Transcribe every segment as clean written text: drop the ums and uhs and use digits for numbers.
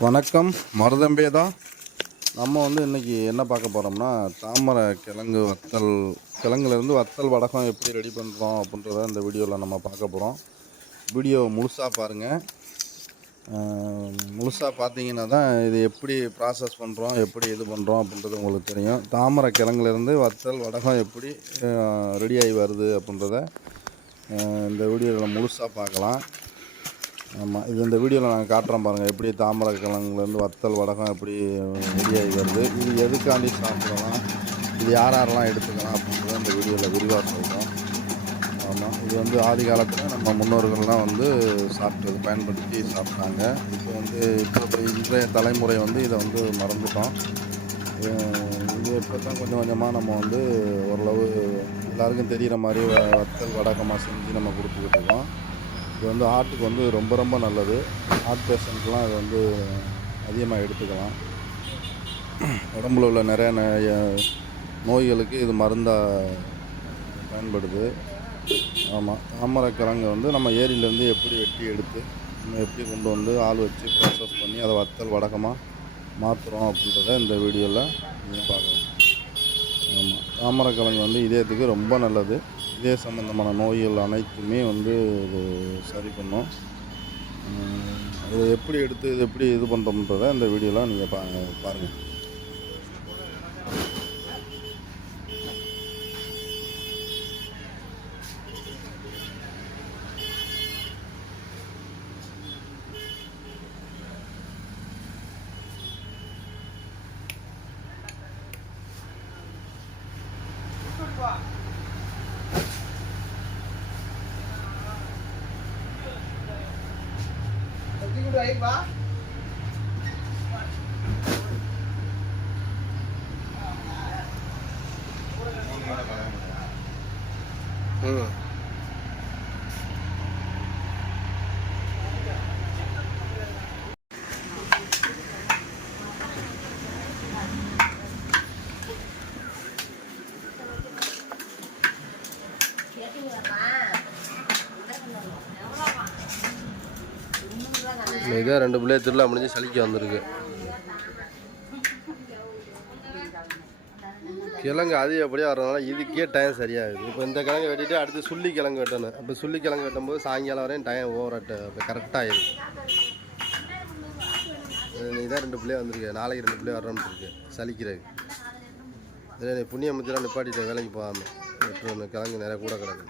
வணக்கம், மருதம்பேதா. நம்ம இன்றைக்கி என்ன பார்க்க போகிறோம்னா, தாமரை கிழங்கு வத்தல், கிழங்குலேருந்து வத்தல் வடகம் எப்படி ரெடி பண்ணுறோம் அப்படின்றத இந்த வீடியோவில் நம்ம பார்க்க போகிறோம். வீடியோ முழுசாக பாருங்கள். முழுசாக பார்த்தீங்கன்னா தான் இது எப்படி ப்ராசஸ் பண்ணுறோம், எப்படி இது பண்ணுறோம் அப்படின்றது உங்களுக்கு தெரியும். தாமரை கிழங்குலேருந்து வத்தல் வடகம் எப்படி ரெடியாகி வருது அப்படின்றத இந்த வீடியோவில் முழுசாக பார்க்கலாம். ஆமாம், இது இந்த வீடியோவில் நாங்கள் காட்டுறோம் பாருங்கள், எப்படி தாமரை கிழங்குலேருந்து வத்தல் வடகம் எப்படி ரெடியாகி வருது, இது எதுக்காண்டி சாப்பிடலாம், இது யாரெல்லாம் எடுத்துக்கலாம் அப்படின்றத இந்த வீடியோவில் விரிவாக சொல்கிறோம். ஆமாம், இது ஆதி காலத்தில் நம்ம முன்னோர்கள்லாம் சாப்பிட்டது, பயன்படுத்தி சாப்பிட்டாங்க. இப்போ இன்றைய தலைமுறை இதை மறந்துட்டோம். இது இப்போ தான் கொஞ்சம் கொஞ்சமாக நம்ம ஓரளவு எல்லாருக்கும் தெரிகிற மாதிரி வத்தல் வடகமாக செஞ்சு நம்ம கொடுத்துக்கிட்டு இருக்கோம். இது ஹார்ட்டுக்கு ரொம்ப ரொம்ப நல்லது. ஹார்ட் பேஷண்ட்லாம் இது அதிகமாக எடுத்துக்கலாம். உடம்புல உள்ள நிறைய நோய்களுக்கு இது மருந்தாக பயன்படுது. ஆமாம், தாமரை கிழங்கு நம்ம ஏரியிலேருந்து எப்படி வெட்டி எடுத்து நம்ம எப்படி கொண்டு ஆள் வச்சு ப்ராசஸ் பண்ணி அதை வத்தல் வடகமாக மாற்றுறோம் அப்படின்றத இந்த வீடியோவில் நீங்கள் பார்க்கலாம். ஆமாம், தாமரை கிழங்கு இதயத்துக்கு ரொம்ப நல்லது. இதய சம்பந்தமான நோய்கள் அனைத்துமே இது சரி பண்ணும். அது எப்படி எடுத்து இது எப்படி இது பண்ணுறோம்ன்றதை இந்த வீடியோவில் நீங்கள் பாருங்கள். இதான் 2 பிள்ளைய திருவிழா முடிஞ்சு சளிக்கு வந்திருக்கு. கிழங்கு அதிகப்படியாக வர்றதுனால இதுக்கே டைம் சரியாகுது. இப்போ இந்த கிழங்கு வெட்டிட்டு அடுத்து சுள்ளி கிழங்கு வெட்டணும். அப்போ சுள்ளி கிழங்கு வெட்டும்போது சாயங்காலம் வரையும் டைம் ஓவராட்டு இப்போ கரெக்டாகிடுது. இதான் 2 பிள்ளைய வந்திருக்கு. நாளைக்கு 2 பிள்ளைய வர்றோம்னு இருக்கு சளிக்கிறதுக்கு. இதில் புண்ணியம் முத்திலாம் நிப்பாட்டிட்டு வேலைக்கு போகாமல் வெட்டுற கிழங்கு நிறைய கூட கிடக்கு.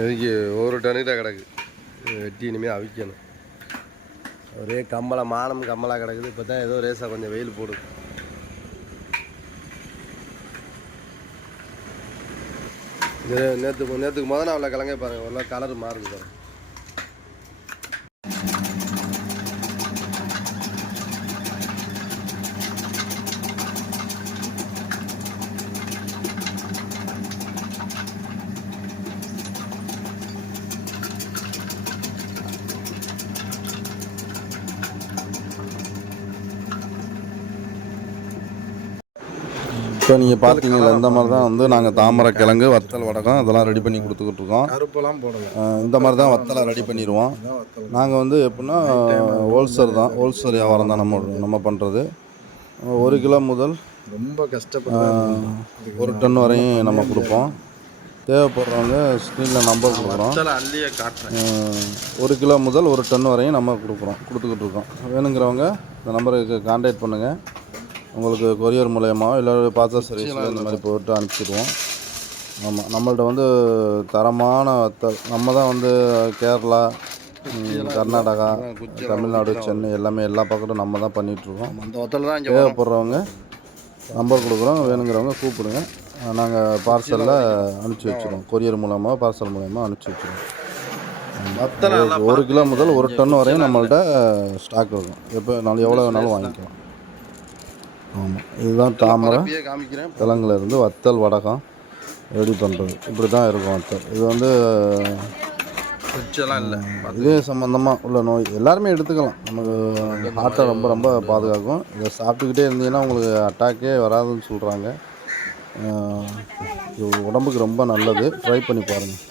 இதுக்கு ஒரு டன்னிட்ட கிடக்கு வெட்டி இனிமேல் அவிக்கணும். ஒரே கம்மலாக கிடக்குது. இப்போ தான் ஏதோ ரேஸாக கொஞ்சம் வெயில் போடுது. நேற்றுக்கு முதல் நாள் கிழங்கே பாருங்கள், ஒரு கலர் மாறுது பாருங்கள். இப்போ நீங்கள் பார்த்தீங்களா, இந்த மாதிரி தான் நாங்கள் தாமரை கிழங்கு வத்தல் வடகம் இதெல்லாம் ரெடி பண்ணி கொடுத்துக்கிட்டு இருக்கோம். கருப்பெல்லாம் போடலாம். இந்த மாதிரி தான் வத்தலை ரெடி பண்ணிடுவோம். நாங்கள் எப்படின்னா ஹோல்சேல் வியாபாரம் தான் நம்ம பண்ணுறது. 1 கிலோ முதல் ரொம்ப கஷ்டப்பட்டு 1 டன் வரையும் நம்ம கொடுப்போம். தேவைப்படுறவங்க ஸ்க்ரீனில் நம்பர் கொடுக்குறோம். 1 கிலோ முதல் 1 டன் வரையும் நம்ம கொடுத்துக்கிட்டு இருக்கோம். வேணுங்கிறவங்க இந்த நம்பருக்கு கான்டாக்ட் பண்ணுங்கள். உங்களுக்கு கொரியர் மூலயமாவோ இல்லை பார்சல் சர்வீஸில் இந்த மாதிரி போட்டு அனுப்பிச்சிடுவோம். ஆமாம், நம்மள்ட்ட தரமான வத்தல் நம்ம தான் கேரளா, கர்நாடகா, தமிழ்நாடு, சென்னை எல்லாமே எல்லா பக்கத்தும் நம்ம தான் பண்ணிகிட்ருக்கோம். அந்த வத்தல் தான் தேவைப்படுறவங்க நம்பர் கொடுக்குறோம், வேணுங்கிறவங்க கூப்பிடுங்க. நாங்கள் பார்சலில் அனுப்பிச்சி வச்சுருவோம். கொரியர் மூலமாக பார்சல் மூலயமா அனுப்பிச்சி வச்சுருவோம். 1 கிலோ முதல் 1 டன் வரையும் நம்மள்ட்ட ஸ்டாக் இருக்கும். எவ்வளோ வேணாலும் வாங்கிக்கலாம். ஆமாம், இதுதான் தாமரை கிழங்குலேருந்து வத்தல் வடகம் ரெடி பண்ணுறது. இப்படி தான் இருக்கும் வத்தல். இது குச்செல்லாம் இல்லை இதே சம்மந்தமாக உள்ள நோய் எல்லாருமே எடுத்துக்கலாம். நமக்கு ஹார்ட்டை ரொம்ப ரொம்ப பாதுகாக்கும். இதை சாப்பிட்டுக்கிட்டே இருந்தீங்கன்னா உங்களுக்கு அட்டாக்கே வராதுன்னு சொல்கிறாங்க. இது உடம்புக்கு ரொம்ப நல்லது. ட்ரை பண்ணி பாருங்கள்.